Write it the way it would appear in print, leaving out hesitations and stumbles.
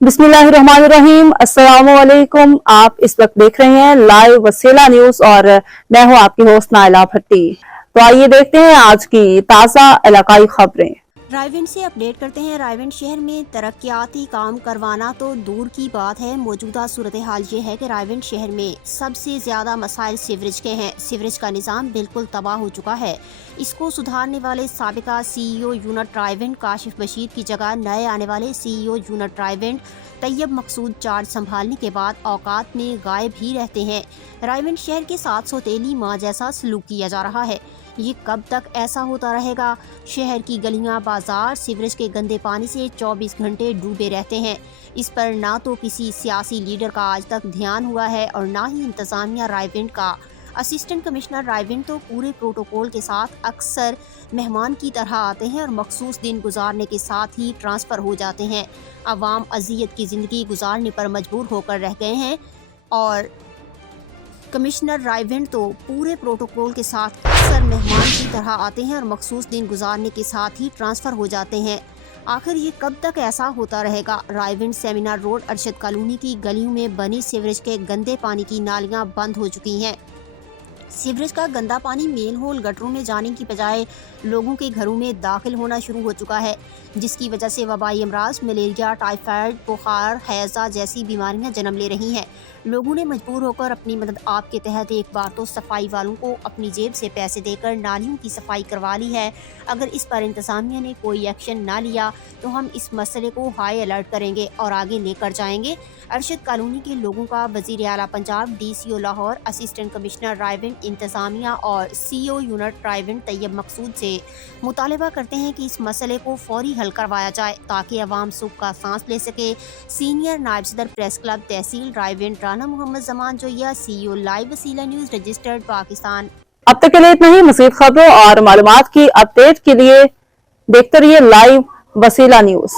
बिस्मिल्लाहिर्रहमानिर्रहीम। अस्सलामुअलैकुम। आप इस वक्त देख रहे हैं लाइव वसीला न्यूज और मैं हूं आपकी होस्ट नाइला भट्टी। तो आइए देखते हैं आज की ताज़ा इलाकाई खबरें। रायविंड से अपडेट करते हैं। रायविंड शहर में तरक्याती काम करवाना तो दूर की बात है, मौजूदा सूरत हाल ये है कि रायविंड शहर में सबसे ज़्यादा मसाइल सीवरेज के हैं। सीवरेज का निज़ाम बिल्कुल तबाह हो चुका है। इसको सुधारने वाले साबिका CEO यूनिट रायविंड काशिफ बशीर की जगह नए आने वाले CEO यूनिट रायविंड तैयब मकसूद चार्ज संभालने के बाद औकात में गायब ही रहते हैं। रायविंड शहर के साथ सौतेली माँ जैसा सलूक किया जा रहा है। ये कब तक ऐसा होता रहेगा? शहर की गलियां, बाजार सीवरेज के गंदे पानी से 24 घंटे डूबे रहते हैं। इस पर ना तो किसी सियासी लीडर का आज तक ध्यान हुआ है और ना ही इंतजामिया रायविंड का। असिस्टेंट कमिश्नर रायविंड तो पूरे प्रोटोकॉल के साथ अक्सर मेहमान की तरह आते हैं और मखसूस दिन गुजारने के साथ ही ट्रांसफ़र हो जाते हैं। अवाम अजियत की ज़िंदगी गुजारने पर मजबूर होकर रह गए हैं और कमिश्नर रायविंड तो पूरे प्रोटोकॉल के साथ अक्सर मेहमान की तरह आते हैं और मखसूस दिन गुजारने के साथ ही ट्रांसफ़र हो जाते हैं। आखिर ये कब तक ऐसा होता रहेगा? Raiwind seminar road Arshad colony की गलियों में बनी सीवरेज के गंदे पानी की नालियां बंद हो चुकी हैं। सीवरेज का गंदा पानी मेन होल गटरों में जाने की बजाय लोगों के घरों में दाखिल होना शुरू हो चुका है, जिसकी वजह से वबाई अमराज, मलेरिया, टाइफाइड, बुखार, हैज़ा जैसी बीमारियां जन्म ले रही हैं। लोगों ने मजबूर होकर अपनी मदद आप के तहत एक बार तो सफाई वालों को अपनी जेब से पैसे देकर नालियों की सफाई करवा ली है। अगर इस पर इंतजामिया ने कोई एक्शन ना लिया तो हम इस मसले को हाई अलर्ट करेंगे और आगे लेकर जाएंगे। अरशद कॉलोनी के लोगों का वज़ीर आला Punjab, DCO Lahore, assistant commissioner Raiwind, इंतजामिया और CEO यूनिट रायविंड तैयब मकसूद से मुतालबा करते हैं कि इस मसले को फौरी हल करवाया जाए ताकि अवाम सुख का सांस ले सके। सीनियर नायब सदर प्रेस क्लब तहसील रायविंड राना मोहम्मद जमान जोया, CEO लाइव वसीला न्यूज़ रजिस्टर्ड पाकिस्तान। अब तक के लिए इतना ही। मज़ीद खबरों और मालूमात की अपडेट के लिए देखते रहिए लाइव वसीला न्यूज।